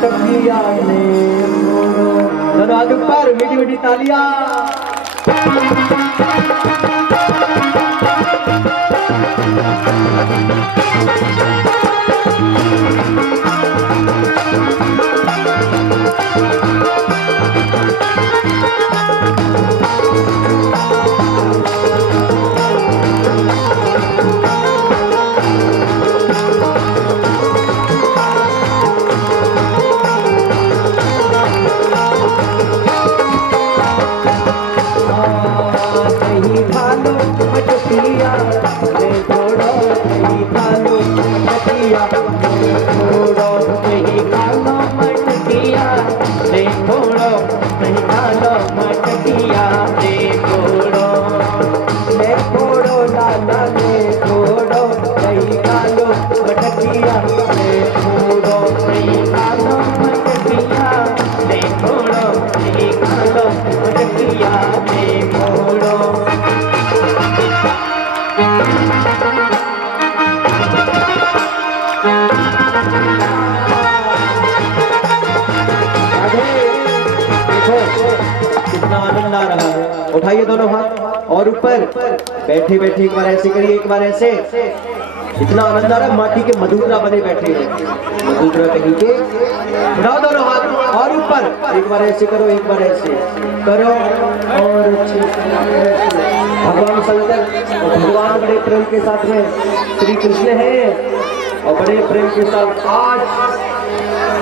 मटकिया ने मोड़ो। दोनों हाथ ऊपर, मीठी मीठी तालियां। उठाइए दोनों हाथ और ऊपर। बैठे बैठे एक बार ऐसे करिए, एक बार ऐसे। इतना आनंद आ रहा है, माटी के मधुकरा बने बैठे हैं। मधुकरा कहीं के उठाओ दोनों हाथ और ऊपर। एक बार ऐसे करो, एक बार ऐसे करो और भगवान शंकर और भगवान बड़े प्रेम के साथ में श्री कृष्ण है और बड़े प्रेम के साथ आज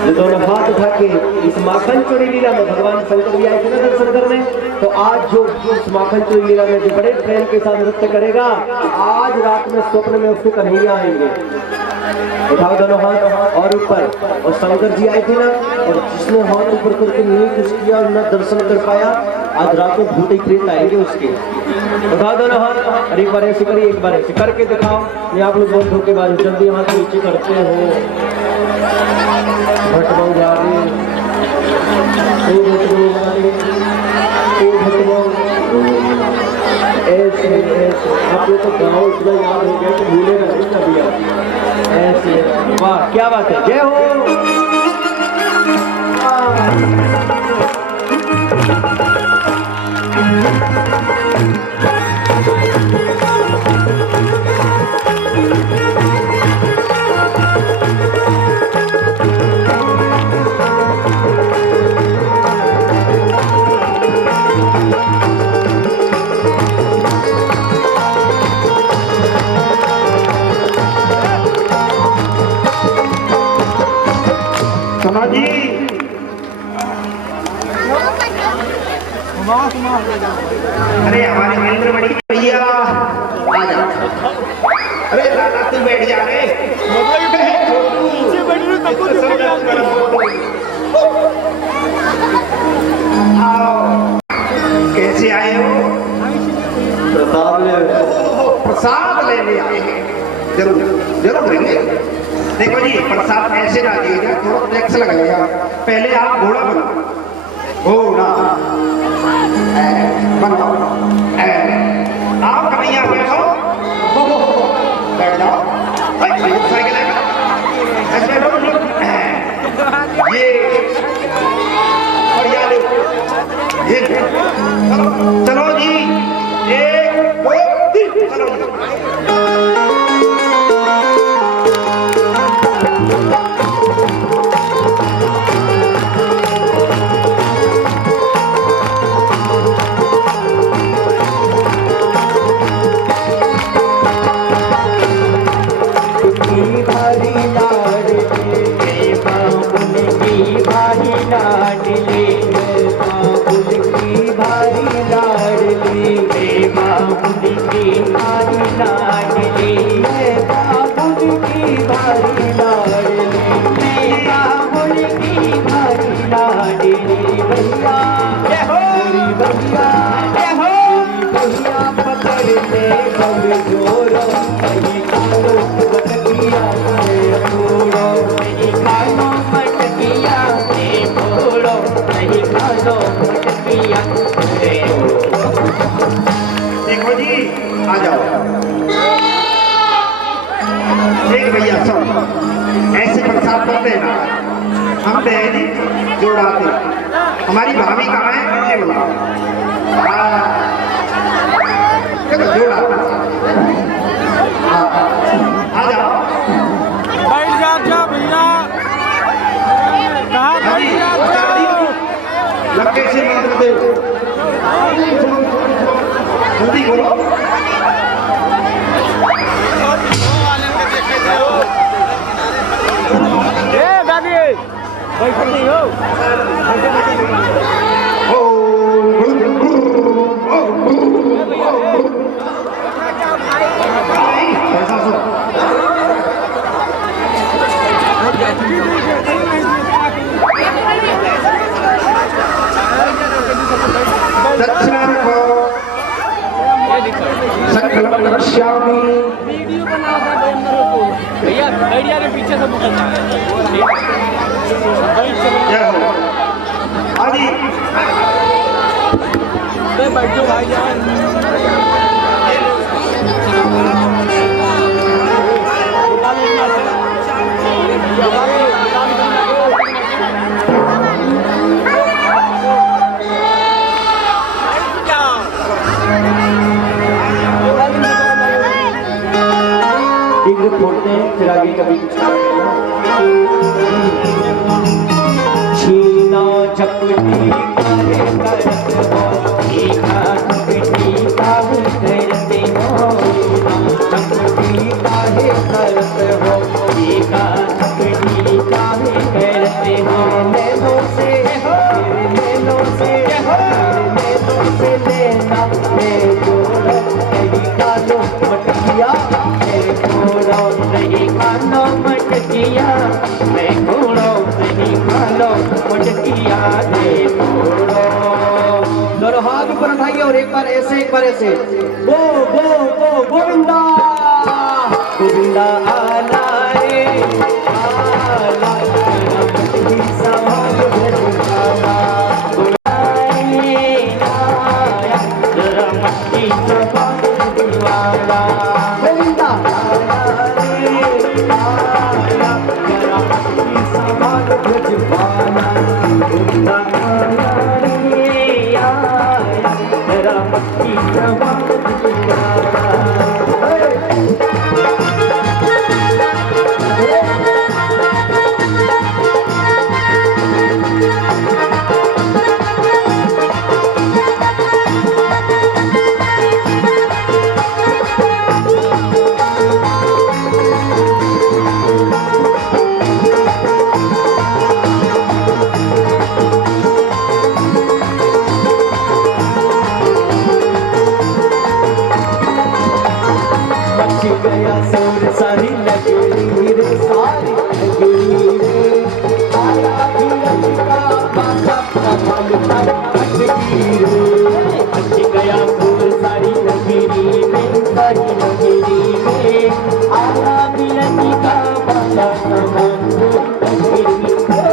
ये दोनों हाथ उठा के इस माखन चोरी लीला में भगवान शंकर भी आए थे ना दर्शन करने। तो आज जो इस माखन चोरी लीला में जो बड़े प्रेम के साथ नृत्य करेगा, आज रात में स्वप्न में उसके कन्हैया आएंगे। उठाओ दोनों हाथ और ऊपर। और शंकर जी आए थे ना, और जिसने हाथ ऊपर करके नहीं कुछ किया और न दर्शन कर पाया, आज रात में भूत प्रेत आएंगे उसके। उठाओ दोनों हाथ और एक बार ऐसे करिए, एक बार ऐसे करके दिखाओ। ये आप लोग बहुत धोखेबाज, जल्दी हाथ नीचे करते हो। भटबाऊ जा रहे, ऐसे ऐसे आप लोग तो गाँव इतना याद हो गया कि भूले नहीं कभी आप। ऐसे वाह, क्या बात है, जय हो। अरे हमारे इंद्रमणि भैया आ जा। अरे तू बैठ जा रे। कैसे आए हो? प्रसाद लेने आए हैं। जरूर जरूर लेंगे। देखो जी, प्रसाद ऐसे ना दीजिए, थोड़ा टैक्स लगाइएगा। पहले आप घोड़ा बनो, घोड़ा बनाओ। आओ कन्हैया, बैठो, बैठ जाओ। साइकिल ऐसे बैठो। ये और ये चलो जी, 1 2 3 चलो जी। देखो जी, आ जाओ। देख भैया, सब ऐसे प्रसाद कर देना। हम बहनी जोड़ाते। हमारी भाभी कहाँ है? हमने बुलाओ। जोड़ा आ जाओ। बैठ जा भैया, कहाँ बैठ जा? लड़के से मंत्र दे, जल्दी बोलो। वीडियो बना भैया, आइडिया के पीछे से बुकल बैठो भाई जान। फोड़ते हैं फिर आगे कभी कुछ छीना झपटी काहे करत हो, एका झपटी काहे करते हो, झपटी काहे करत हो, एका झपटी काहे करते हो। नैनों से नैनों से नैनों से लेना मैं जोड़ तेरी कालो मटिया नहीं खानो मटकिया, मैं घोड़ो नहीं खानो मटकिया दे घोड़ो। दोनों हाथ ऊपर उठाइए और एक बार ऐसे एक बार ऐसे गो गो गो गोविंदा गोविंदा आला रे आला मटकी सवाल भरवाला आया जरा मटकी सवाल भरवाला गोविंदा गया सोर सारी लगेरी रे सारी लगेरी रे आया भी लगा बाजा कमाल का लगेरी रे अच्छ गया सोर सारी लगेरी रे सारी लगेरी रे आया भी लगा बाजा कमाल का लगेरी रे।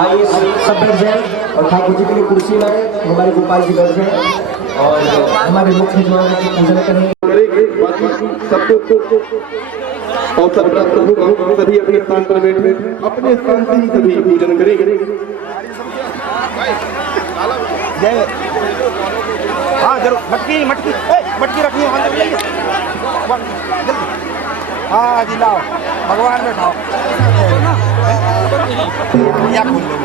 आइए सब बैठ जाए और ठाकुर जी के लिए कुर्सी लाए, हमारे गोपाल जी बैठ जाए और हमारे मुख्य जो है पूजन करेंगे। बाकी सबको और सबका प्रभु सभी अपने स्थान पर बैठे अपने स्थान से ही सभी पूजन करेंगे। जय हाँ जरूर मटकी मटकी मटकी रखनी है अंदर ले हाँ जी लाओ भगवान बैठाओ या खोल लो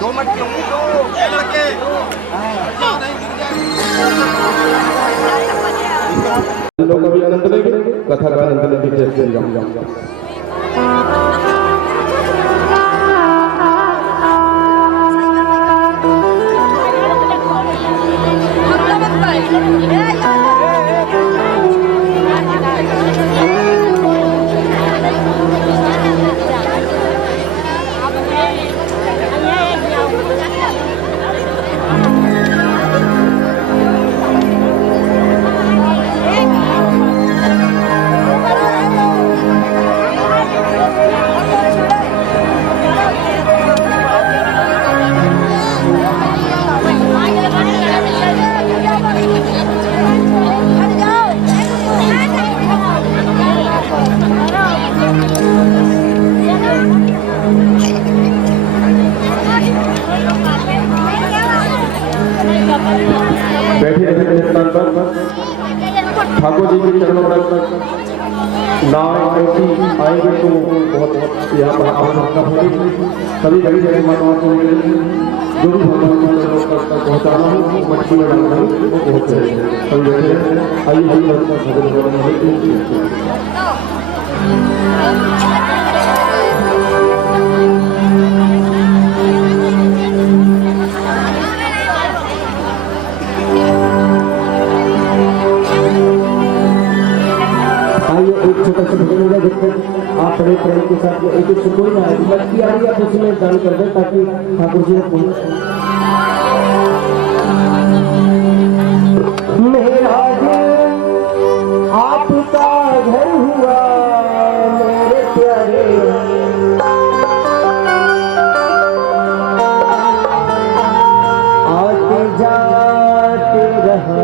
दो मटकी होंगी दो लड़के लोग अभी आनंद लेंगे कथा का आनंद लेंगे जय श्री राम। बैठे रहते स्थान पर ठाकुर जी के चरणों पर नाम ऐसी आएंगे तो बहुत यहाँ पर आवश्यकता होगी। सभी बड़ी बड़ी माताओं को जो भी भगवान के चरणों पर पहुँचाना हो मटकी में डालना हो वो पहुँच जाएंगे। सभी बैठे एक छोटा सा भजन होगा जिसमें आप बड़े प्रेम के साथ एक सुकून में मटकी आ रही है आप उसमें दान कर दें ताकि ठाकुर जी को मेरा दिल आपका घर हुआ मेरे प्यारे आते जाते रहा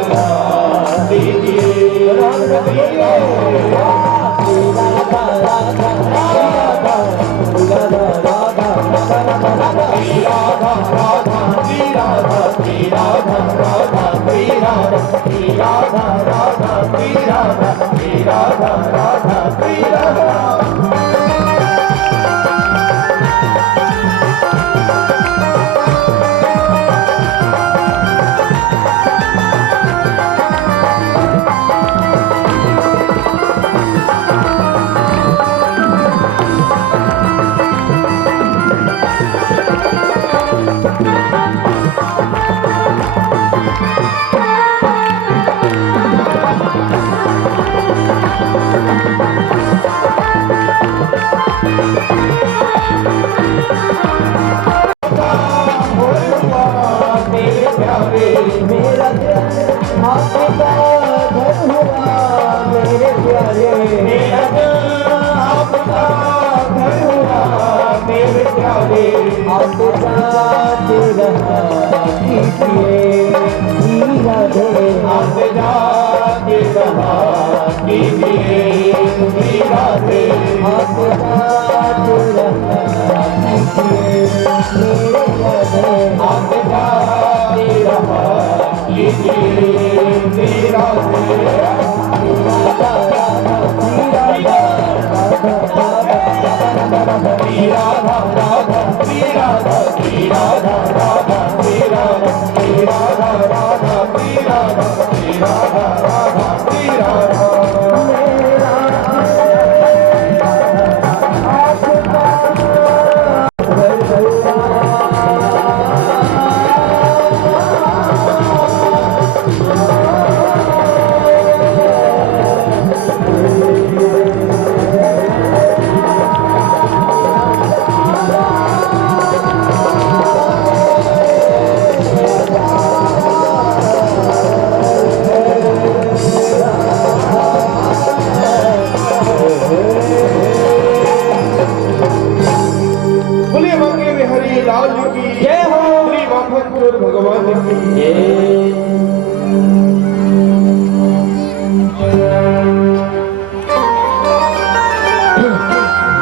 लगा दीजिए राधा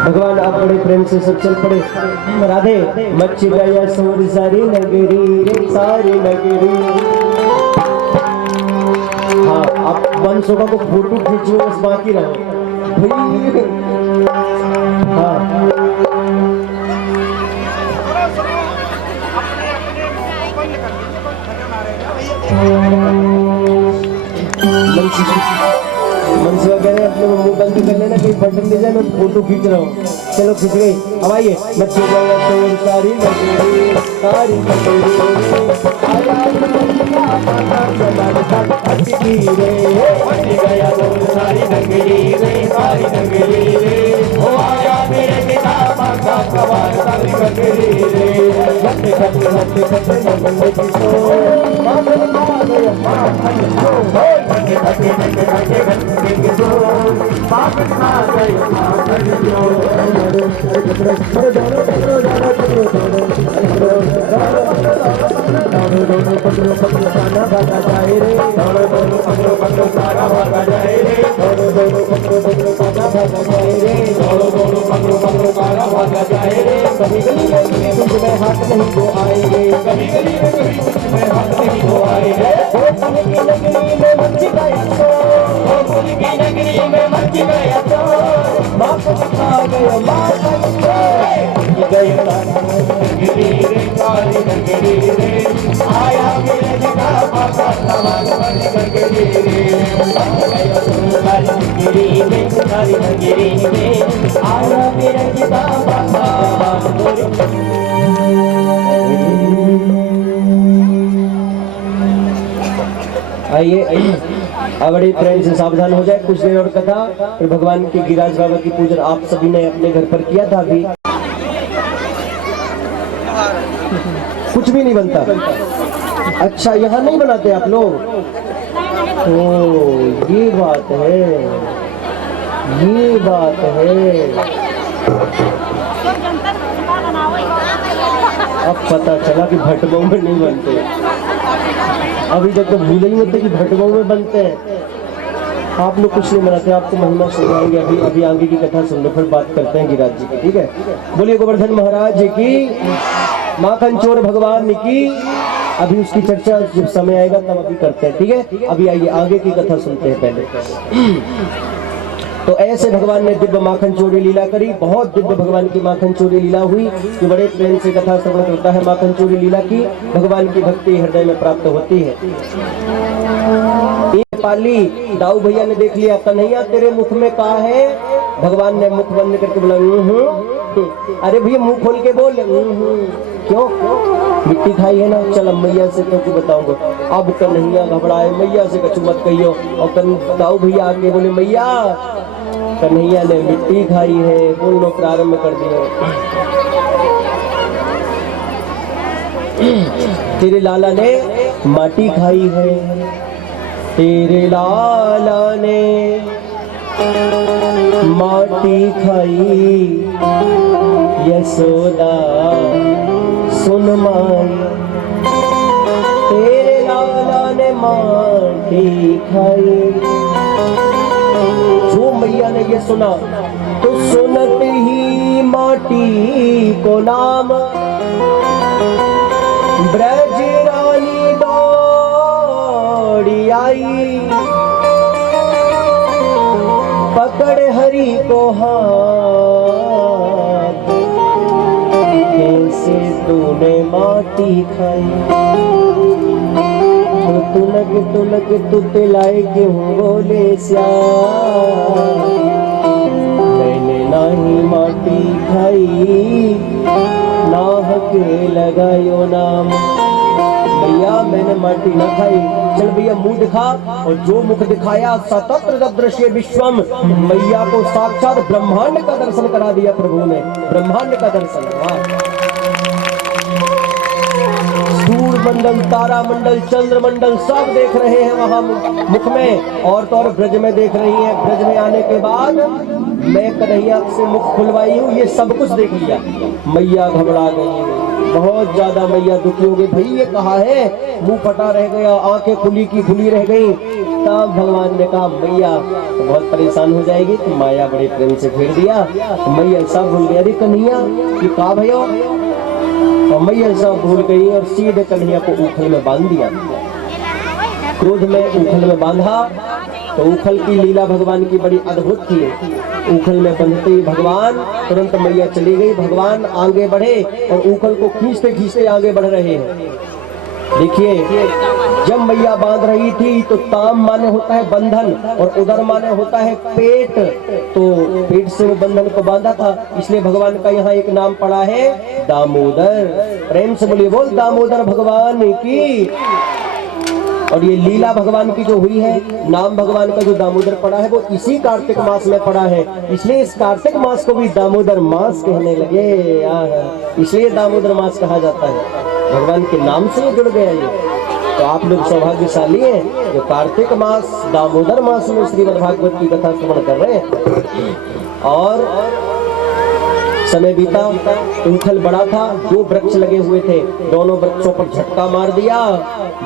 भगवान आप बड़े प्रेम से सब चल पड़े। राधे मच गया सूर सारी नगरी रे सारी नगरी। हाँ आप वंशों को फोटो खींचो बस बाकी रहो भाई। हाँ मनसुआ कह रहे अपने मुंह बंद कर लेना, कहीं बटन दे जाए, मैं फोटो खींच रहा हूँ। चलो खींच गई। अब आइए बच्चे सारी कभी गली में कुछ में हाथ नहीं को आएंगे, कभी गली में कुछ में हाथ नहीं को आएंगे। नगरी में मच्छी गया तो नगरी में मच्छी गया तो बाप खा गया नगरी रे आया मेरे जगह पापा सवाल नगरी रे नगरी में आया मेरे जगह पापा। आइए अब बड़ी प्रेम से सावधान हो जाए। कुछ देर और कथा, फिर भगवान के गिरिराज बाबा की पूजन आप सभी ने अपने घर पर किया था। अभी कुछ भी नहीं बनता। अच्छा यहाँ नहीं बनाते आप लोग? ओ ये बात है, ये बात है। अब पता चला कि भटबों में नहीं बनते। अभी तक तो भूले ही होते कि भटकों में बनते हैं। आप लोग कुछ नहीं मनाते, आपको महिमा सुनाएंगे। अभी अभी आगे की कथा सुन लो, फिर बात करते हैं गिरिराज जी की, ठीक है। बोलिए गोवर्धन महाराज जी की, माखन चोर भगवान की। अभी उसकी चर्चा जब समय आएगा तब अभी करते हैं, ठीक है। अभी आइए आगे की कथा सुनते हैं पहले। तो ऐसे भगवान ने दिव्य माखन चोरी लीला करी। बहुत दिव्य भगवान की माखन चोरी लीला हुई कि बड़े प्रेम से कथा श्रवण करता है। माखन चोरी लीला की भगवान की भक्ति हृदय में प्राप्त होती है। एक पाली दाऊ भैया ने देख लिया, कन्हैया तेरे मुख में का है? भगवान ने मुख बंद करके बोला अरे भैया मुंह खोल के बोल। क्यों? मिट्टी खाई है ना, चल मैया से क्योंकि बताऊंगा। अब कन्हैया घबराए, मैया से कछु मत कहियो। और दाऊ भैया आके बोले मैया कन्हैया ने मिट्टी खाई है, बोलना प्रारंभ कर दिया। तेरे लाला ने माटी खाई है, तेरे लाला ने माटी खाई, यशोदा सुन माई, तेरे लाला ने माटी खाई। जो मैया ने ये सुना तो सुनते ही माटी को नाम ब्रज रानी दौड़ी आई, पकड़ हरि को हाथ, कैसे तूने माटी खाई? तुनक तुतलाए क्यों बोले श्याम, मैंने नाही माटी खाई, नाहक लगायो नाम। भैया मैंने माटी ना खाई, चल भैया मुंह दिखा। और जो मुख दिखाया सतत्र दृश्य विश्वम, मैया को साक्षात ब्रह्मांड का दर्शन करा दिया प्रभु ने, ब्रह्मांड का दर्शन। सूर्य मंडल, तारा मंडल, चंद्र मंडल सब देख रहे हैं वहां मुख में, और तो और ब्रज में देख रही है। ब्रज में आने के बाद मैं कन्हैया से मुख खुलवाई हूँ, ये सब कुछ देख लिया। मैया घबरा गई, बहुत ज्यादा मैया दुखी हो गई। भाई ये कहा है, मुंह फटा रह गया, आंखें खुली की खुली रह गई। तब भगवान ने कहा मैया तो बहुत परेशान हो जाएगी, तो माया बड़े प्रेम से फेर दिया। तो मैया सब भूल गई, अरे कन्हैया ये कहा भैया? और मैया सब भूल गई और सीधे कन्हैया को उखल में बांध दिया। क्रोध में उखल में बांधा तो उखल की लीला भगवान की बड़ी अद्भुत थी। उखल में बंधते ही भगवान तुरंत मैया चली गई, भगवान आगे बढ़े और उखल को खींचते खींचते आगे बढ़ रहे हैं। देखिए जब मैया बांध रही थी तो ताम माने होता है बंधन और उदर माने होता है पेट, तो पेट से वो बंधन को बांधा था, इसलिए भगवान का यहाँ एक नाम पड़ा है दामोदर। प्रेम से बोलिए बोल दामोदर भगवान की। और ये लीला भगवान की जो हुई है, नाम भगवान का जो दामोदर पड़ा है वो इसी कार्तिक मास में पड़ा है, इसलिए इस कार्तिक मास को भी दामोदर मास कहने लगे। इसलिए दामोदर मास कहा जाता है, भगवान के नाम से जुड़ गया ये। तो आप लोग सौभाग्यशाली हैं जो कार्तिक मास दामोदर मास में श्रीमद् भागवत की कथा श्रवण कर रहे हैं। और समय बीता, उखल बड़ा था, दो वृक्ष लगे हुए थे, दोनों वृक्षों पर झटका मार दिया।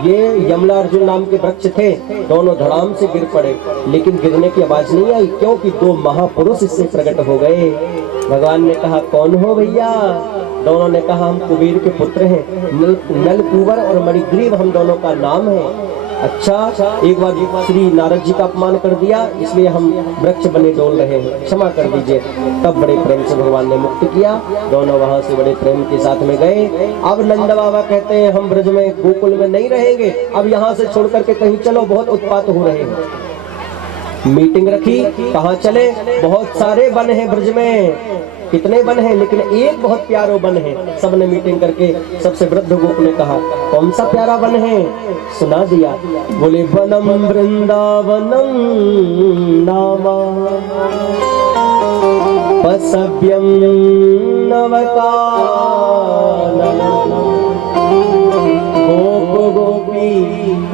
ये यमला अर्जुन नाम के वृक्ष थे, दोनों धड़ाम से गिर पड़े, लेकिन गिरने की आवाज नहीं आई क्योंकि दो महापुरुष इससे प्रकट हो गए। भगवान ने कहा कौन हो भैया? दोनों ने कहा हम कुबेर के पुत्र हैं, नलकुबर और मणिग्रीव हम दोनों का नाम है। अच्छा, एक बार श्री नारद जी का अपमान कर दिया, इसलिए हम वृक्ष बने डोल रहे हैं, क्षमा कर दीजिए। तब बड़े प्रेम से भगवान ने मुक्त किया, दोनों वहां से बड़े प्रेम के साथ में गए। अब नंद बाबा कहते हैं हम ब्रज में गोकुल में नहीं रहेंगे, अब यहाँ से छोड़ करके कहीं चलो, बहुत उत्पात हो रहे हैं। मीटिंग रखी, कहाँ चले? बहुत सारे वन हैं ब्रज में, कितने वन हैं, लेकिन एक बहुत प्यारा वन है। सबने मीटिंग करके सबसे वृद्ध गोप ने कहा कौन सा प्यारा वन है? सुना दिया, बोले वनम वृंदावनम नामा पसव्यम नवकाननम गोप गोपी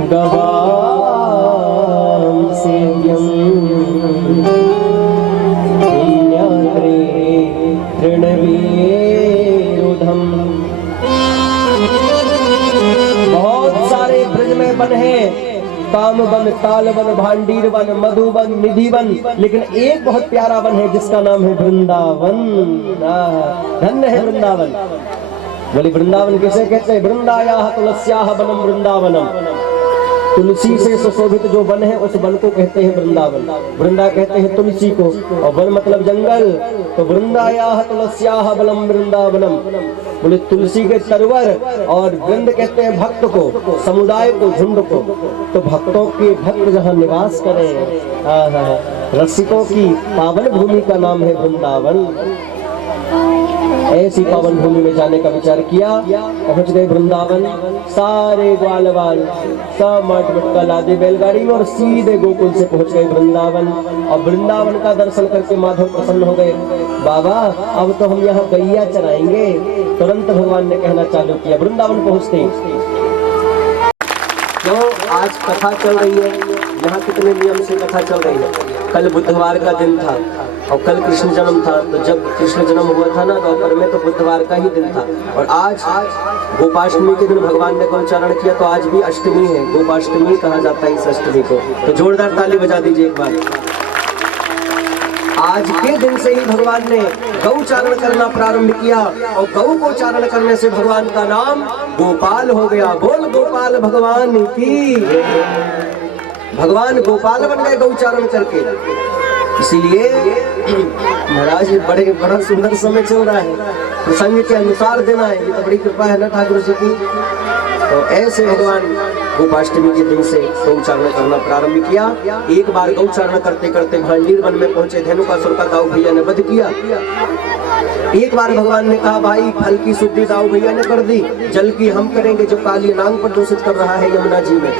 गवाम सेव्यम बहुत सारे ब्रज में वन है, करताल वन, भांडीर वन, मधुवन, निधि वन, लेकिन एक बहुत प्यारा वन है जिसका नाम है वृंदावन। धन्य है वृंदावन। बोले वृंदावन किसे कहते हैं? वृंदायाः तुलस्याः वनम वृंदावनम। तुलसी से सुशोभित जो वन है उस वन को कहते हैं वृंदावन। वृंदा कहते हैं तुलसी को, और वन मतलब जंगल। तो वृंदायाः तुलस्याः वनम वृंदावनम। बोले तुलसी के तरवर, और वृंद कहते हैं भक्त को, समुदाय को, झुंड को। तो भक्तों के भक्त जहाँ निवास करें, रसिकों की पावन भूमि का नाम है वृंदावन। ऐसी पावन भूमि में जाने का विचार किया, पहुंच गए वृंदावन। सारे ग्वाल वाल सब मट मटका लादे बैलगाड़ी में और सीधे गोकुल से पहुंच गए वृंदावन। और वृंदावन का दर्शन करके माधव प्रसन्न हो गए। बाबा अब तो हम यहाँ गैया चराएंगे। तुरंत भगवान ने कहना चालू किया। वृंदावन पहुंचते क्यों आज कथा चल रही है, यहाँ कितने नियम से कथा चल रही है। कल बुधवार का दिन था और कल कृष्ण जन्म था। तो जब कृष्ण जन्म हुआ था ना दोपहर में, तो बुधवार का ही दिन था। और आज गोपाष्टमी के दिन भगवान ने गौचारण किया, तो आज भी अष्टमी है। गोपाष्टमी कहा जाता है इस अष्टमी को। तो जोरदार ताली बजा दीजिए एक बार। आज के दिन से ही भगवान ने गौचारण करना प्रारंभ किया, और गौ को चारण करने से भगवान का नाम गोपाल हो गया। बोल गोपाल भगवान की। भगवान गोपाल बन गए गौचारण करके। इसीलिए महाराज बड़ा सुंदर समय चल रहा है, प्रसंग के अनुसार देना है। ये तो बड़ी कृपा है ना ठाकुर जी की। तो ऐसे भगवान गोपाष्टमी के दिन से गौचारण करना प्रारंभ किया। एक बार गौचारण करते करते भांडीर वन में पहुंचे। धेनुकासुर का दाऊ भैया ने वध किया। एक बार भगवान ने कहा भाई फल की शुद्धि दाऊ भैया ने कर दी, जल की हम करेंगे जो काली नाग पर दूषित कर रहा है यमुना जी में।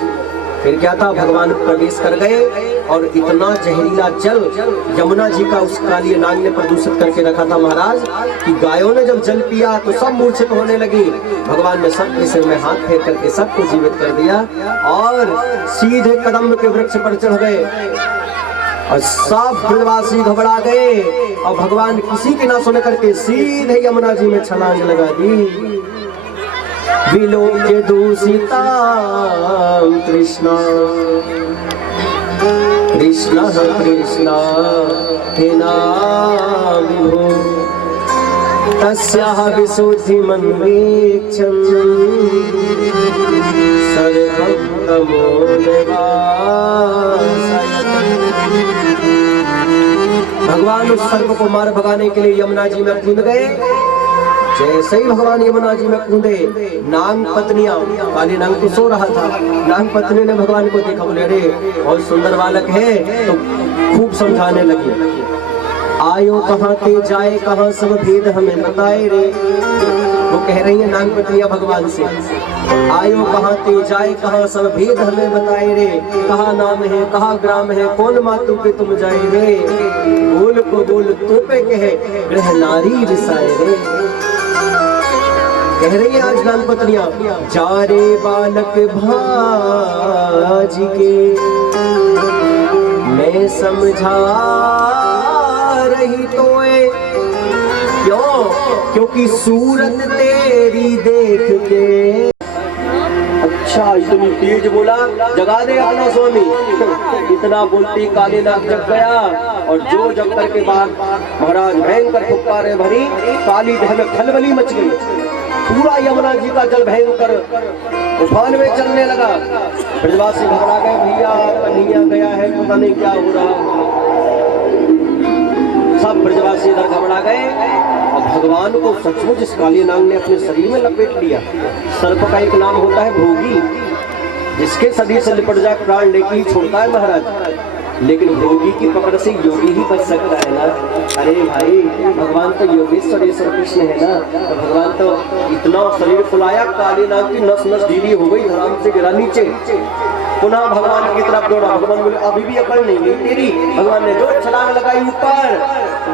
फिर क्या था, भगवान प्रवेश कर गए और इतना जहरीला जल यमुना जी का उस काली नाग ने प्रदूषित करके रखा था महाराज, कि गायों ने जब जल पिया तो सब मूर्छित होने लगी। भगवान ने सबके सिर में हाथ फेर करके सबको जीवित कर दिया और सीधे कदम के वृक्ष पर चढ़ गए। और सब ब्रजवासी घबरा गए और भगवान किसी की ना सुन करके सीधे यमुना जी में छलांग लगा दी। विलोक्य दूषिता कृष्ण कृष्ण कृष्ण हे नाम विभो तस्याः विशुद्धिमन्वेक्षन् सर्वं तमोनिवासयत्। भगवान उस सर्प को मार भगाने के लिए यमुना जी में कूद गए। जैसे ही भगवान यमुना जी में कूदे, नाग पत्नियां, काली नाग तो सो रहा था। नाग पत्नी ने भगवान को देखा, बोले अरे बहुत सुंदर बालक है, तो खूब समझाने लगी। आयो कहाँ ते जाए कहाँ सब भेद हमें बताए रे। वो कह रही है नाग पत्नियां भगवान से, आयो कहाँ ते जाए कहाँ सब भेद हमें बताए रे। कहाँ नाम है कहाँ ग्राम है, कौन मातु पे तुम जाए रे। बोल को बोल तो पे कहे ग्रह नारी रिसाए रे। कह रही है आज नाग पत्नियां, जा रे बालक भाज के मैं समझा रही तोए। क्यों? क्योंकि सूरत तेरी देख के। अच्छा इतनी तेज बोला, जगा दे अपना स्वामी। इतना बोलती काली नाग जग गया और जो जग करके बाद महाराज भयंकर फुफकारे भरी, काली देह में खलबली मच गई। पूरा यमुना जी का जल भयंकर उफान में चलने लगा। ब्रजवासी घबरा गए, भैया कन्हैया गया है, पता नहीं क्या हो रहा। सब ब्रजवासी इधर घबरा गए और भगवान को सचमुच इस काली नाग ने अपने शरीर में लपेट लिया। सर्प का एक नाम होता है भोगी, जिसके शरीर से लिपट जाए प्राण लेके ही छोड़ता है महाराज। लेकिन भोगी की पकड़ से योगी ही बच सकता है ना। अरे भाई भगवान तो योगेश्वर कृष्ण है ना। तो भगवान तो इतना शरीर फुलाया, काली नाग की नस नस ढीली हो गई, धराम से गिरा नीचे। पुनः भगवान की तरफ दौड़ा। भगवान बोले अभी भी अकड़ नहीं गई तेरी। भगवान ने जो छलांग लगाई ऊपर,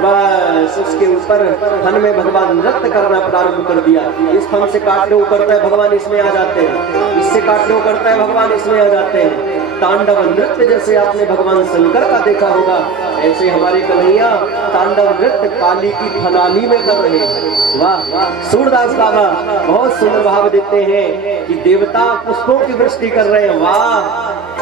बस उसके ऊपर फन में भगवान नृत्य करना प्रारंभ कर दिया। इस फन से काटने को करता है भगवान इसमें आ जाते हैं, इससे काटने को करता है भगवान इसमें आ जाते हैं। तांडव नृत्य जैसे आपने भगवान शंकर का देखा होगा, ऐसे हमारे कन्हैया तांडव नृत्य काली की फनाली में कर रहे हैं। वाह, सूरदास बाबा बहुत सुंदर भाव देते हैं कि देवता पुष्पों की वृष्टि कर रहे हैं। वाह,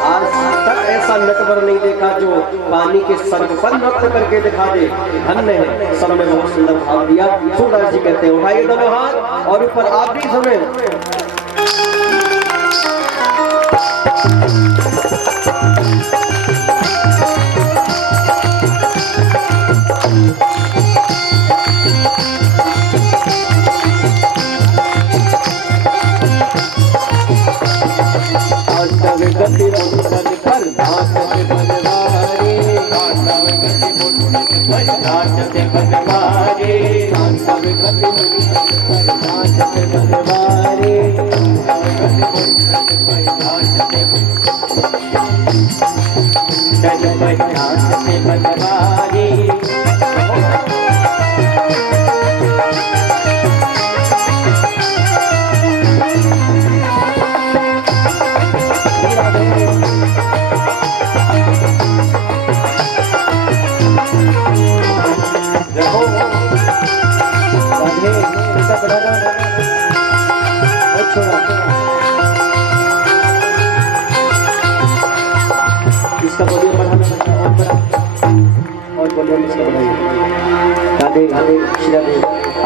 आज तक ऐसा नटवर नहीं देखा जो पानी के सर्ग पर नृत्य करके दिखा दे। धन्य है, सबने बहुत सुंदर भाव दिया। सूरदास जी कहते हैं उठाइए दोनों हाथ और ऊपर आप भी सुने। गति मुंडन कर नाचते बनवारी, गति मुंडन कर नाचते बनवारी, गति मुंडन कर नाचते बनवारी, नाचते बनवारी। इसका वॉल्यूम बढ़ाना और वॉल्यूम इसका बढ़ाइए। राधे राधे श्री राधे।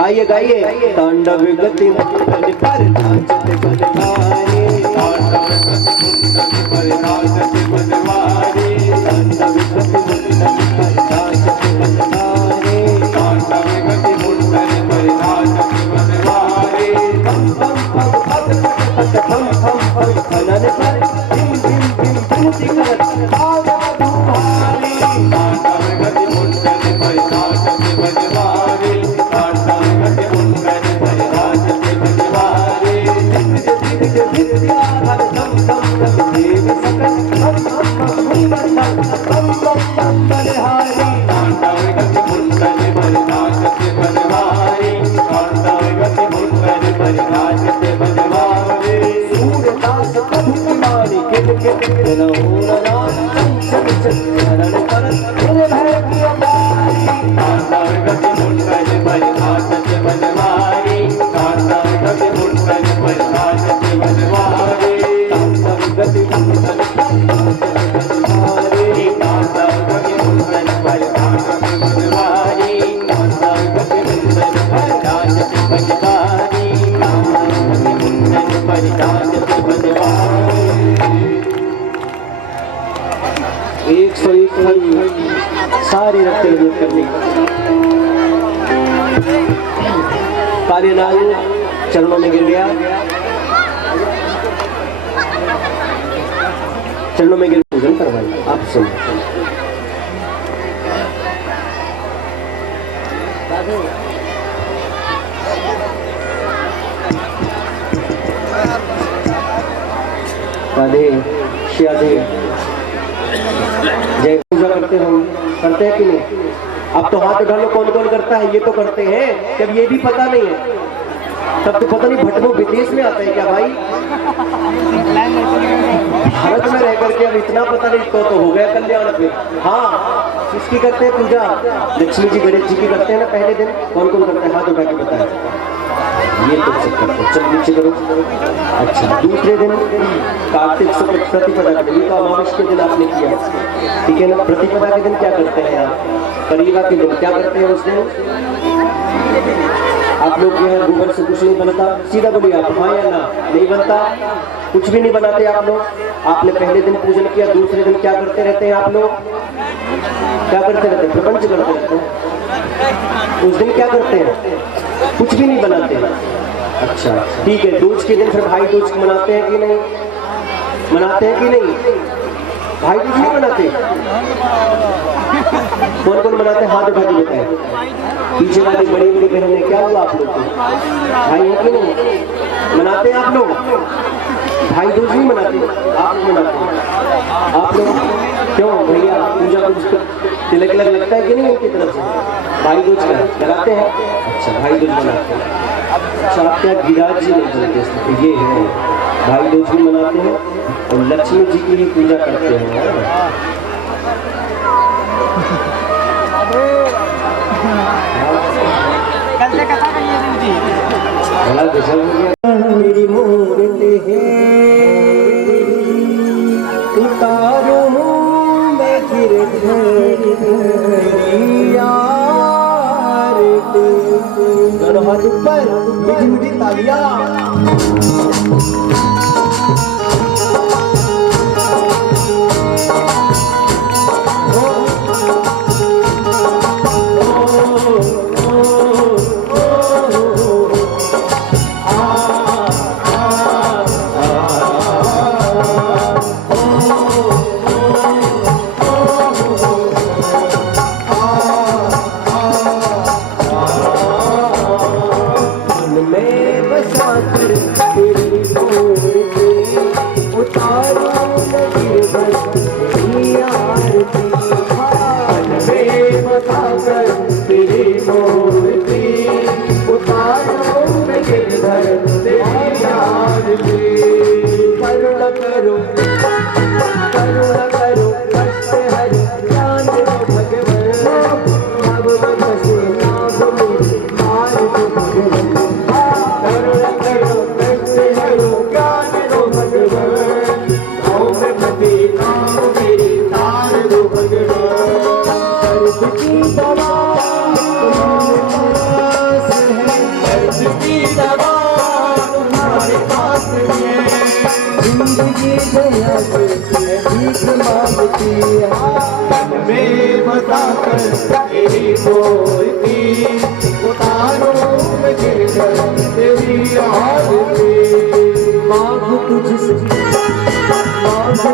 आइए गाइए। तांडव गति मुंडन पर नाचते बनवारी, तांडव गति मुंडन पर नाचते बनवारी, तांडव गति मुंडन पर नाचते बनवारी, तांडव गति मुंडन पर नाचते बनवारी। थम थम थम थम थम थम थम खनन पर धिम धिम धिम धूती करत आवा दुहारी, तांडव गति मुंडन पर नाचते बनवारी, तांडव गति मुंडन पर नाचते बनवारी। विद्या हर दम दम दम देव सकल हम मुंडन हम हम बलिहारी, तांडव गति मुंडन पर नाचते बनवारी, तांडव गति मुंडन पर नाचते बनवारी। सूरदास प्रभु कुमारी किल किल नहुरनाथ चल चल चरण करत निर्भय प्रियदारी, तांडव गति मुंडन पर नाचते बनवारी, तांडव गति मुंडन पर नाचते बनवारी, तांडव गति मुंडन पर नाचते बनवारी, तांडव गति मुंडन पर नाचते बनवारी, तांडव गति मुंडन पर नाचते बनवारी, तांडव गति मुंडन पर नाचते बनवारी। 101 सारी रखते हुए करनी। कार्यनाल चरणों में गिर गया, चरणों में गिर पूजन करवाइए। आप सुनो। राधे श्याधे जय पूजा करते हम, करते हैं कि नहीं? अब तो हाथ उठा लो, कौन कौन करता है? ये तो करते हैं, जब ये भी पता नहीं है तब तो पता नहीं भटको विदेश में आता है क्या भाई? भारत में रह करके अब इतना पता नहीं तो हो गया कल्याण पे। हाँ, किसकी करते हैं पूजा? लक्ष्मी जी गणेश जी की करते हैं ना पहले दिन। कौन कौन करते हैं? हाथ उठा के बताया। ये तो सब करते हैं। चल नीचे करो। अच्छा, दूसरे दिन कार्तिक शुक्ल प्रतिपदा के दिन, तो अमावस के दिन आपने किया, ठीक है ना? प्रतिपदा के दिन क्या करते हैं आप? परिवार के लोग क्या करते हैं उस दिन? आप लोग जो है गोबर से कुछ नहीं बनता, सीधा बोलिए आप, हाँ या ना? नहीं बनता, कुछ भी नहीं बनाते आप लोग। आपने पहले दिन पूजन किया, दूसरे दिन क्या करते रहते हैं आप लोग? क्या करते रहते हैं? प्रपंच करते रहते हैं। उस दिन क्या करते हैं? कुछ भी नहीं बनाते। अच्छा, ठीक है। दूज के दिन फिर भाई दूज मनाते हैं कि नहीं? मनाते हैं कि नहीं? भाई दूज नहीं मनाते? कौन कौन मनाते हैं? हाथ उठा के बताएं। पीछे वाली बड़ी बड़ी बहनें, क्या हुआ आप लोग को? भाई है कि नहीं? मनाते हैं आप लोग? भाई दूज नहीं मनाते? आप मनाते? आप लोग क्यों भैया? पूजा को तिलक लगता है कि नहीं उनकी तरफ से? भाई दूज लगाते हैं? अच्छा, भाई दूज मनाते हैं। अच्छा, आप क्या गिरिराज जी नहीं बोलते? तो ये है, भाई दूज भी मनाते हैं और लक्ष्मी जी की भी पूजा करते हैं। मेरी मूर्ति है दोनों हाथ ऊपर, मीठी मीठी तालियां।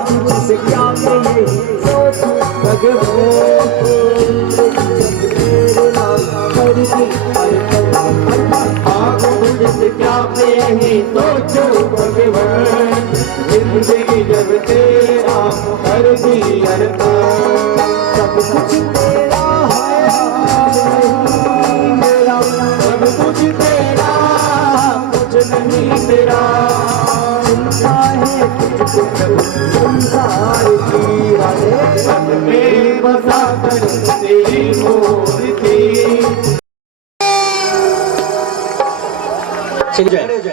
तुझसे क्या कहे सोच तुझसे क्या कहे सोचो भगवान जिंदगी जब तेरा कर दिया सब कुछ तेरा है मेरा सब कुछ तेरा कुछ नहीं तेरा चिंता है तुझको संसार की मन में बसा कर तेरी मूर्ति।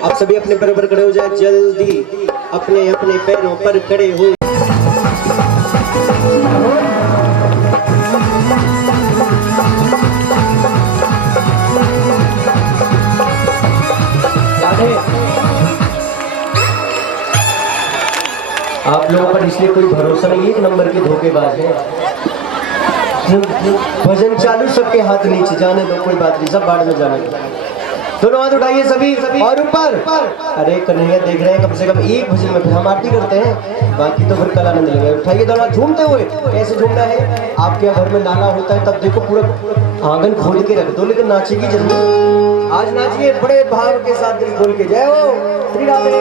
आप सभी अपने पैरों पर खड़े हो जाए, जल्दी अपने अपने पैरों पर खड़े हो। आप लोगों पर इसलिए कोई भरोसा नहीं है, एक नंबर के धोखेबाज है। भजन चालू, सबके हाथ नीचे, जाने दो कोई बात नहीं, सब बाढ़ में जाने दो। दोनों हाथ उठाइए सभी और ऊपर। अरे कन्हैया देख रहे हैं, कम से कम एक भजन में हम आरती करते हैं, बाकी तो फिर कल आनंद लेंगे। उठाइए दोनों हाथ झूमते हुए। कैसे झूमना है? आपके घर में नाना होता है तब देखो पूरा आंगन खोल के रख दो, लेकिन नाचेगी जरूर। आज नाचिए बड़े भाव के साथ, दिल खोल के। जय हो श्री राधे।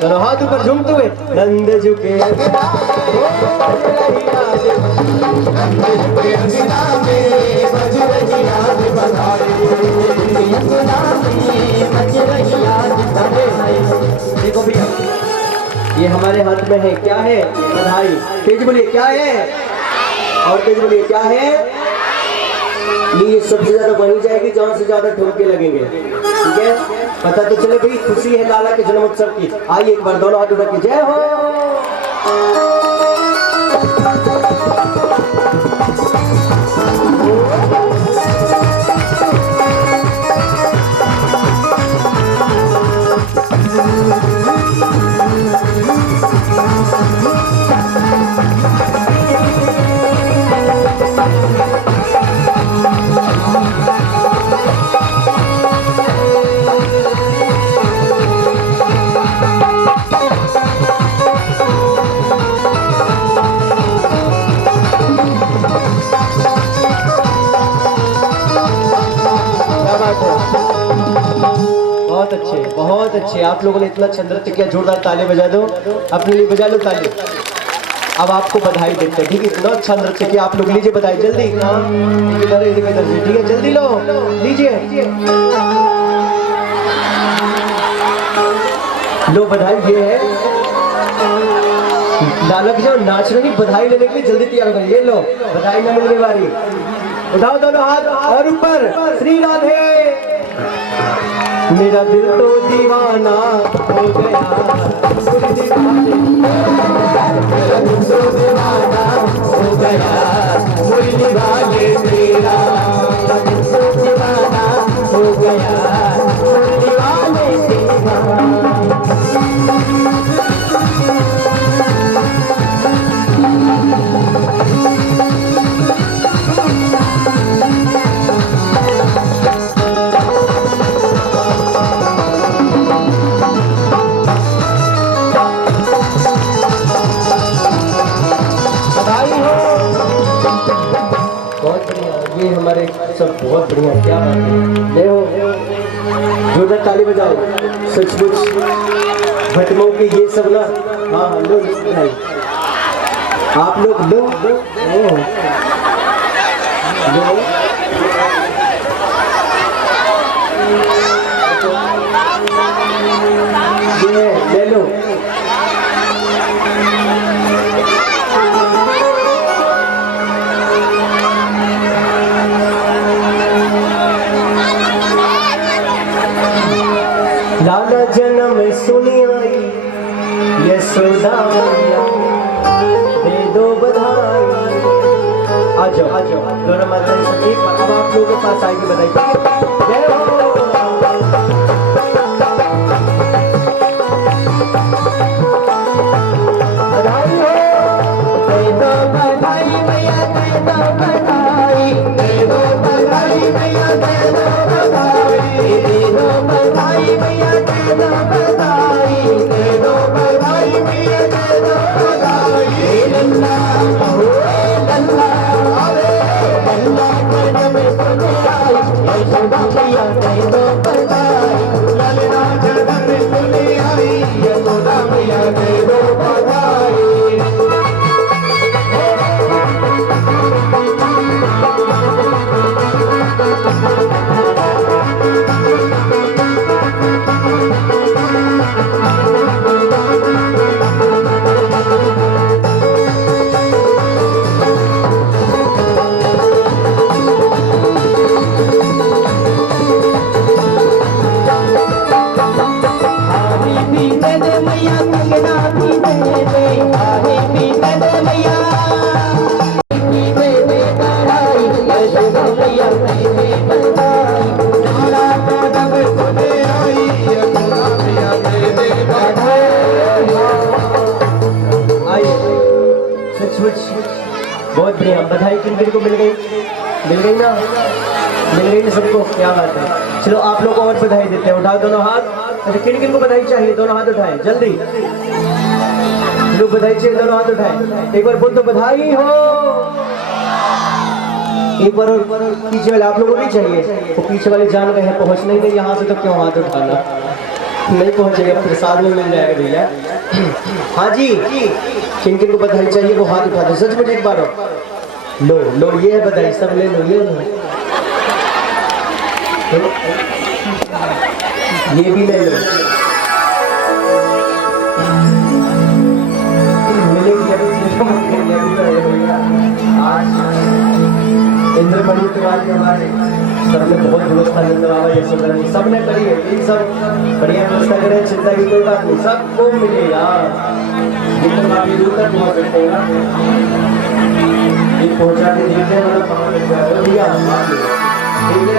दोनों हाथ ऊपर झूमते हुए। नंद झुके देखो भैया, ये हमारे हाथ में है, क्या है? बधाई। तेज बोलिए क्या है, और तेज बोलिए क्या है? ये सबसे ज्यादा वहीं जाएगी जहां से ज्यादा ठुमके लगेंगे, ठीक है? पता तो चले भाई, खुशी है लाला के जन्मोत्सव की। आइए एक बार दोनों हाथ उठा के जय हो। बात है, बहुत अच्छे। आप लोगों ने इतना अच्छा नृत्य किया, जोरदार ताली बजा दो, अपने लिए बजा लो ताली। अब आपको बधाई देते हैं, ठीक है? इतना अच्छा नृत्य किया आप लोग, लीजिए बधाई जल्दी। इधर से, ठीक है, जल्दी लो, लीजिए लो बधाई। ये है लालक जो नाच रही, बधाई लेने के लिए जल्दी तैयार कर, ये लो बधाई न मिलने वाली। उठाओ दोनों हाथ और ऊपर, श्री राधे। मेरा दिल तो दीवाना हो गया, मेरा दिल तो दीवाना हो गया, कोई दीवाने तेरा दिल तो दीवाना हो गया, कोई दीवाने तेरा। ये हमारे सब बहुत बढ़िया, क्या बात है। ले हो जोरदार ताली बजाओ, सचमुच भटमों की ये सब ना। हाँ लो भाई, आप लोग लो ये ले लो। लाला जन्म सुनी आई यशोदा मैया, दे दो बधाई। आ जाओ दोनों माता एक, अब आप लोगों के पास आएगी बधाई। जय हो। बधाई हो, दे दो बधाई मैया, दे दो बधाई, दे दो बधाई मैया, दे दो बधाई, दे दो बधाई मैया, दे दो बधाई, दे दो बधाई मैया, दे दो बधाई। लल्ला हो लल्ला, अरे लल्ला जन्म सुनी आई यशोदा मैया, दे दो बधाई। लल्ला जन्म सुनी आई यशोदा मैया, दे दो बधाई। बहुत बढ़िया, बधाई किन किन को मिल गई ना, मिल गई ना सबको, क्या बात है। चलो आप लोग को और बधाई देते हैं, उठाओ दोनों हाथ। अच्छा किन किन को बधाई चाहिए, दोनों हाथ उठाएं जल्दी, लोग बधाई चाहिए दोनों हाथ उठाएं। एक बार बोल दो बधाई हो, एक बार और पीछे वाले आप लोगों को नहीं चाहिए, वो पीछे वाले जान गए हैं, पहुंच नहीं गए यहाँ से, तो क्यों हाथ उठाना, नहीं पहुंचेगा, प्रसाद में मिल जाएगा भैया। हाँ जी, किन किन को बधाई चाहिए वो हाथ उठा दो, सच मुझे एक बार लो ये है बधाई, सब ले लो, ये भी ले लो, इंद्रमणि के बाद हमारे सर में बहुत व्यवस्था बाबा यशोधरा जी सबने करी है, ये सब बढ़िया व्यवस्था करें, चिंता की कोई बात नहीं, सबको मिलेगा। दूर तक पहुँच सकते हैं, पहुँचा के देखते हैं मतलब कहाँ लग जाएगा भैया,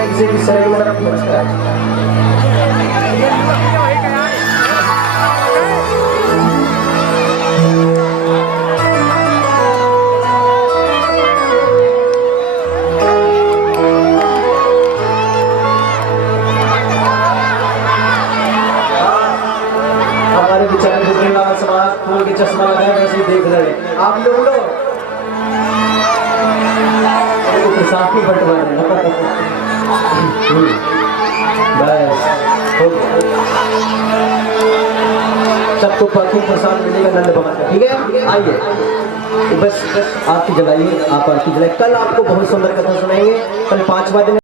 किसी भी शरीर में पहुँचता है। चश्मा लगाया वैसे देख रहे आप लोग प्रसाद की बंटवा रहे हैं। बस हो गया। सबको पार्थिव प्रसाद मिलेगा नंद बाबा का, ठीक है। आइए बस आरती जलाइए, आप आरती जलाइए। कल आपको बहुत सुंदर कथा सुनाएंगे, कल 5वां दिन।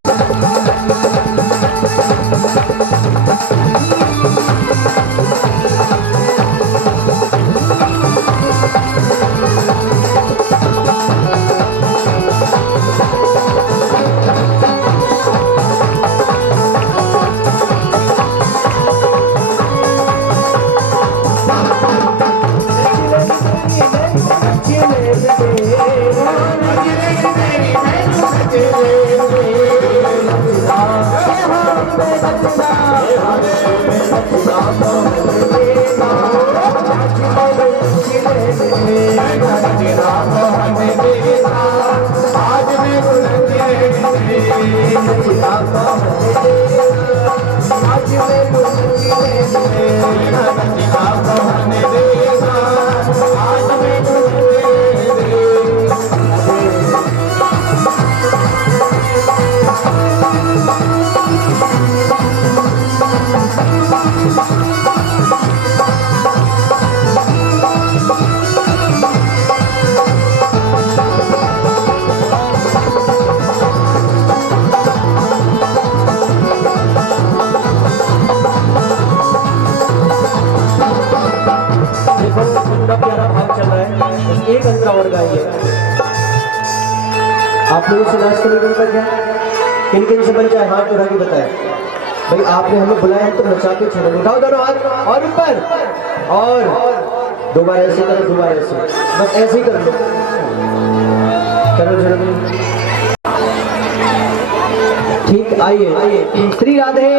एक अंतरा और गाइए। आप लोगों से नाच करने का क्या किन किन से बन जाए हाथ उठा के बताए भाई। आपने हमें बुलाया तो नचाते छोड़ो, उठाओ दोनों हाथ और ऊपर, और दोबारा ऐसे करो, दोबारा ऐसे, बस ऐसे ही करो, करो जरा। ठीक, आइए आइए। श्री राधे।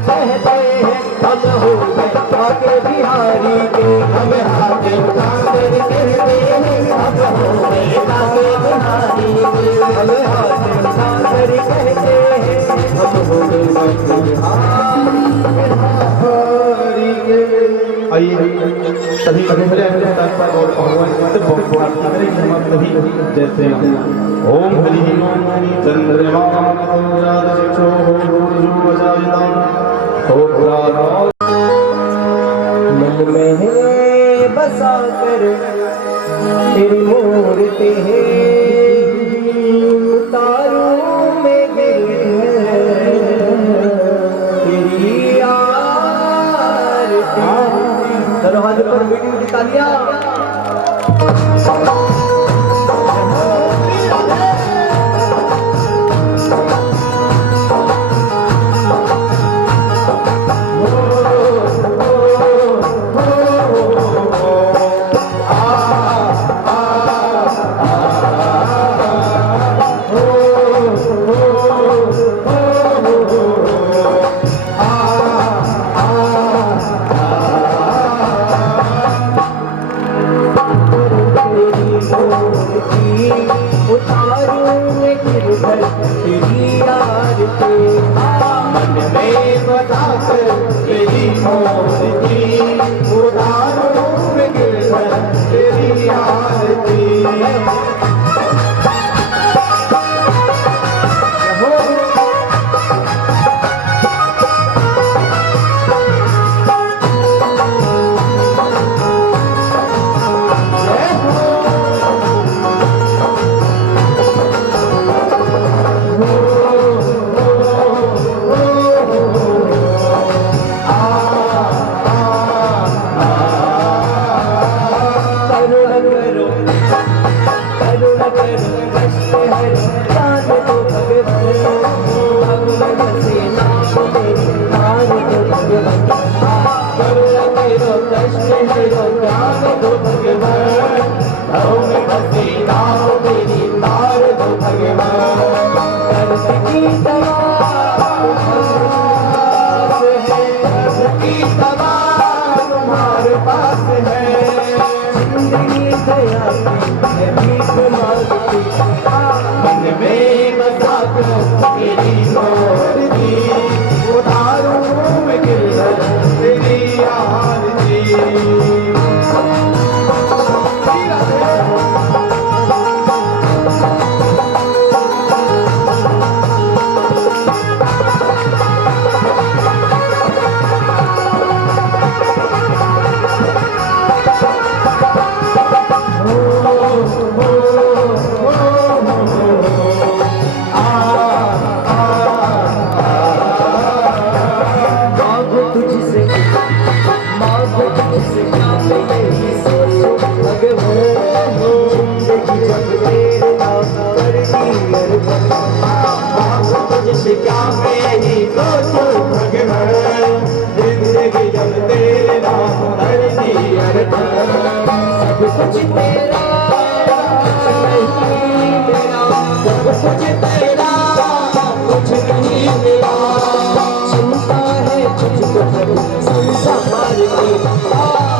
कहते हैं हम हो गए बिहारी के, हमें हाथ उठाकर कहते हैं हम हो गए बिहारी के, हमें हाथ उठाकर कहते हैं हम हो गए बिहारी के। आइए सभी कभी और जैसे ओम हरि चंद्रमा मन में बसा कर तेरी मूर्ति है, तारों में गिरी है तेरी आरती। चलो हाथ पर मीठी मीठी तालियां। कष्ट है जान दो भगवान अब मैं बसे नाम तेरी तार दो भगवान करुणा तेरो कष्ट है जान दो भगवान अब मैं बसे नाम तेरी तार दो भगवान दर्द की दवा की दवा तुम्हारे पास है जिंदगी गया है भीख मांगती मन में बसा कर तेरी मूर्ति उतारूं मैं गिरधर तेरी आरती क्या मेरी सोचो भगवान जिंदगी जब तेरे नाम धरती अरदान सब कुछ तेरा नहीं मेरा सब कुछ तेरा कुछ नहीं मेरा चिंता है तुझको जब संसार की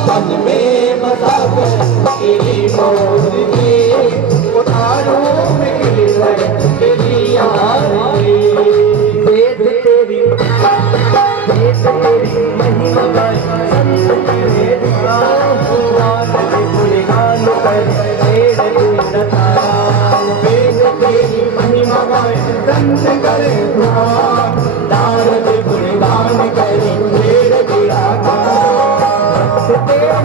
मन में बसा कर तेरी मूर्ति उतारूं मैं गिरधर तेरी आरती वेद तेरी महिमा गाए संत वेद गाओ नारद गुणगान कर वेद गुण तारा वेद तेरी महिमा गाए संत करे नारद गुणगान कर वेद गुण भक्त तेरे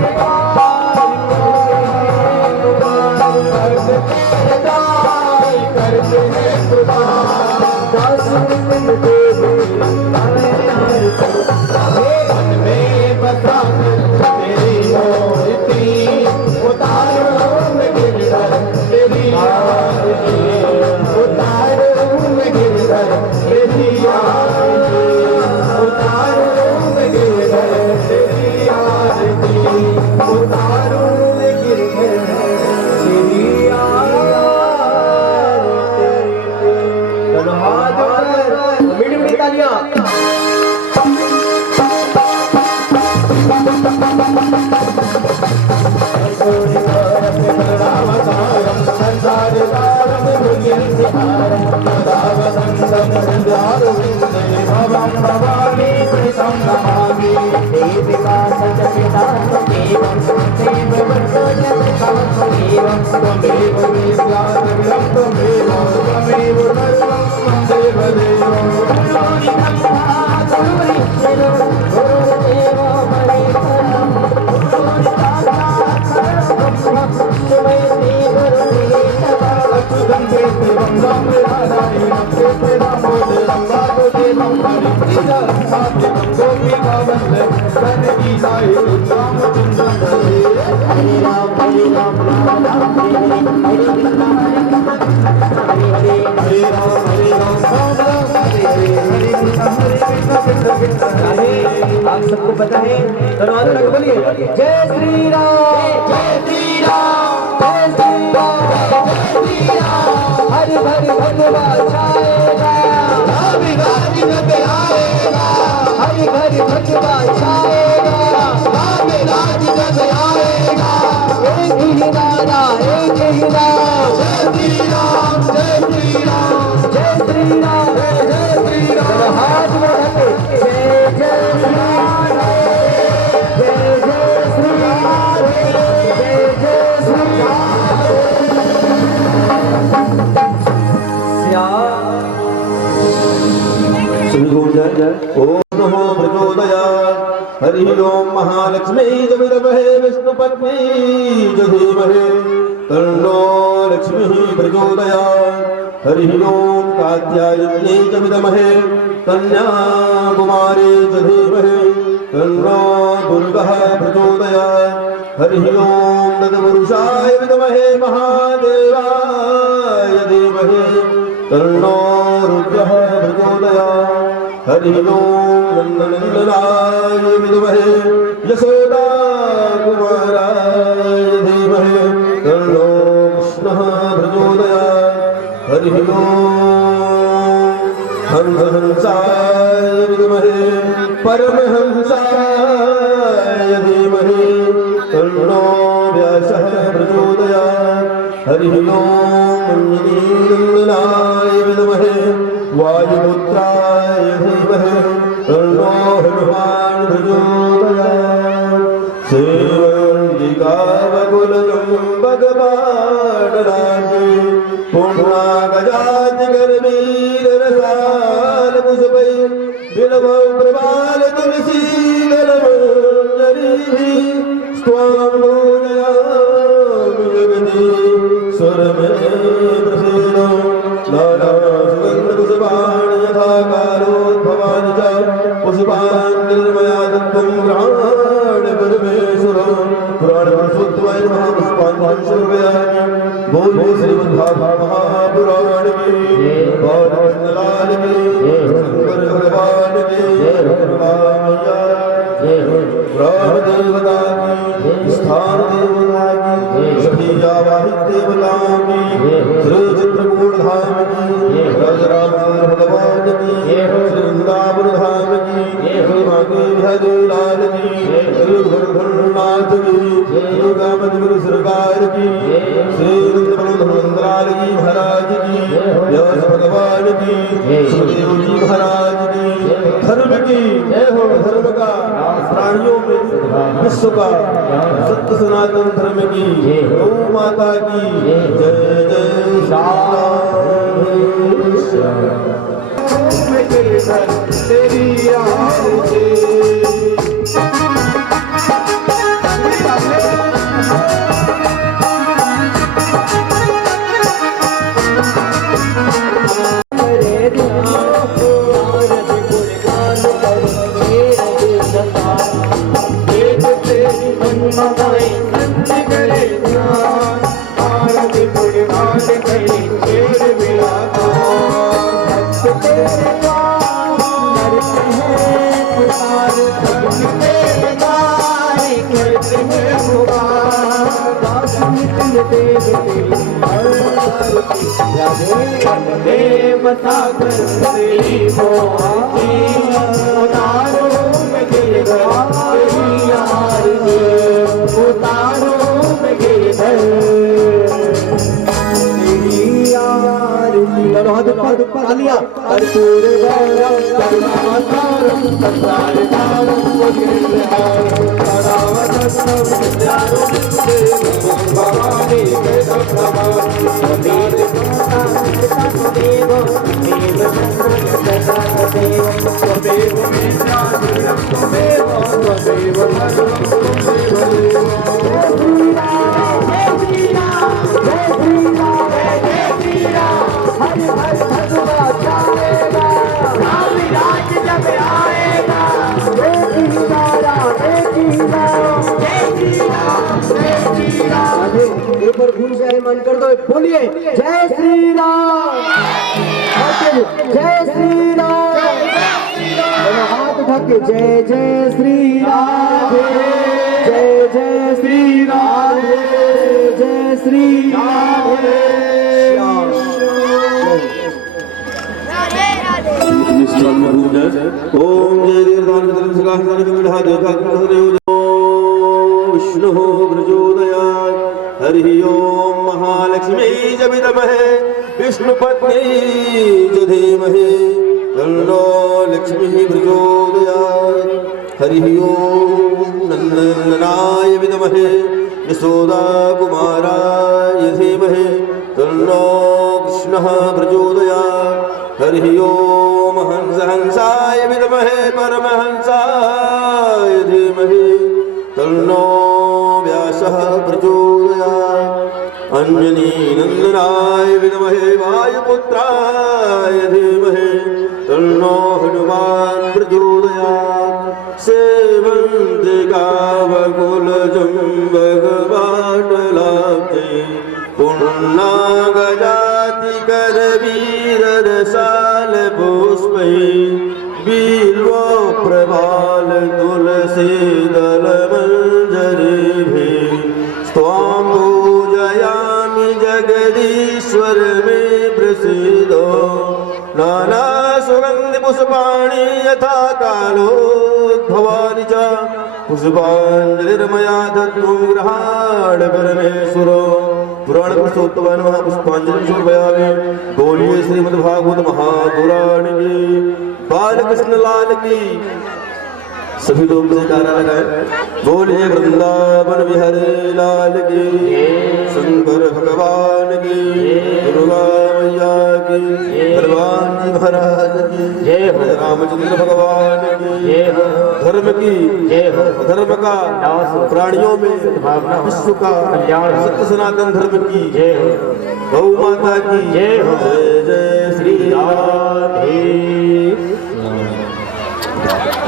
करते हैं खुदा दास मन में बसा तेरी मूर्ति उतारूं मैं गिरधर तेरी आरती उतारूं मैं गिरधर तेरी आरती उतारूं मैं गिरधर तेरी आरती उतारूं मैं गिरधर तेरी आरती धन्यवाद मीठी मीठी तालियां आप सबको पता है धन्यवाद लगा बोलिए जय श्री राम जय श्री राम जय श्री राम जय श्री राम हर भर भगवा छाएगा राम राज जब आएगा हर भर भगवा छाएगा राम राज जब आएगा एक ही नारा एक ही नाम जय श्री राम जय श्री राम जय श्री राम जय श्री राम हाथ बढ़ाते जय जय श्री राम जय जय श्री राम जय जय श्री राम ओम नमो प्रचोदयात् हरि ओम महालक्ष्मी विद्महे विष्णुपत्नी च धीमहि तन्नो लक्ष्मी प्रचोदयात् हरि ओम कात्यायनी च विद्महे कन्याकुमारी च धीमहि तन्नो दुर्गः प्रचोदयात् हरिः ओम तत्पुरुषाय विद्महे महादेवाय धीमहि तन्नो रुद्रः प्रचोदयात् हरिः ओम नन्दनन्दनाय विद्महे यशोदाकुमाराय धीमहि तन्नो कृष्णः प्रचोदयात् हरिः ओम हंसहंसाय विद्महे परमहंसाय धीमहि तन्नो व्यासः प्रचोदयात् हरिः ओम अंजनीनन्दनाय विद्महे वायुपुत्राय धीमहि तन्नो हनुमान् प्रचोदयात् सेवन्दिकावकुलचम्बकपाटलाङ्गी पूर्णागजातिगर्भीररसालकुसुमै बिलवौ प्रबाल तुलसीदलमञ्जरीभिः स्वां पूजयामि जगति स्वरमे प्रसीदो नाना सुगन्धपुष्पाणि यथा कालोद्भवानि च पुष्पाणि निर्मया दत्तं प्राणपरमेश्वर पुराणपुरुषोत्तमाय महापुष्पाणि सर्वयामि बोलो श्रीमद्भागवत महापुराण की गौरवंदलाल की शंकर भगवान की रामैया राम देवता की स्थान देवता की सभी आवाहित देवताओं की श्री चित्रकूट धाम की राजरामचंद्र भगवान की श्री वृंदावन धाम की श्री मांगे बिहारी लाल की श्री गुरुनाथ की श्री गामधुर सरकार की श्री नंदलाल जी महाराज की व्यास भगवान की सुखदेव जी महाराज की धर्म की धर्म का प्राणियों में विश्व का सत्य सनातन धर्म की गौ माता की जय जय श्री तेरी आरती कर्पूर गौरव करुणावतारम संसार तारम भवानी ऊपर फूल से मन कर दो, बोलिए जय श्री राम, जय श्री राम, हाथ उठा के जय जय श्री राम, जय जय श्री राम, जय श्री राम। ओम जय विष्णु प्रचोदयात् हरिः ओम महालक्ष्मी च विद्महे विष्णुपत्नी च धीमहि तन्नो लक्ष्मीः प्रचोदयात् हरिः ओम नन्दनन्दनाय विद्महे यशोदाकुमाराय धीमहि तन्नो कृष्णः प्रचोदयात् हरिः ओम हंसहंसाय विद्महे परमहंसाय धीमहि तन्नो व्यासः प्रचोदयात् अंजनीनन्दनाय विद्महे वायुपुत्राय धीमहि तन्नो हनुमान् प्रचोदयात् सेवा कावकुल भगवान लाभते पुण्या गजाति कर वीर रसाल पुष्पै बिल्व प्रभाल तुलसी दल मंजरी भी स्वां पूजयामि जगदीश्वर में प्रसिद्धो नाना सुगंधि पुष्पाणि यथा कालोद्भवानि च पुष्पांजलिर्मया दत्तं गृहाण परमेश्वरो पुराण पुरुषोत्तमाय नमः। पुष्पांजलि समर्पयामि। बोलिए श्रीमद्भागवत महापुराण की बालकृष्ण लाल की सभी लोग जयकारा लगाए। बोलिए वृंदावन बिहारी लाल की, शंकर भगवान की, दुर्गा मैया की, हनुमान जी महाराज की, रामचंद्र भगवान की, धर्म की, धर्म का प्राणियों में विश्व का सत्य सनातन धर्म की, गौ माता की जय जय श्री राधे।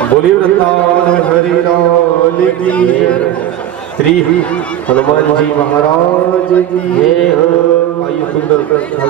बोलिए वृंदावन हरि लाल की जय। श्री हनुमान जी महाराज की जय हो। आइए सुंदर भगवान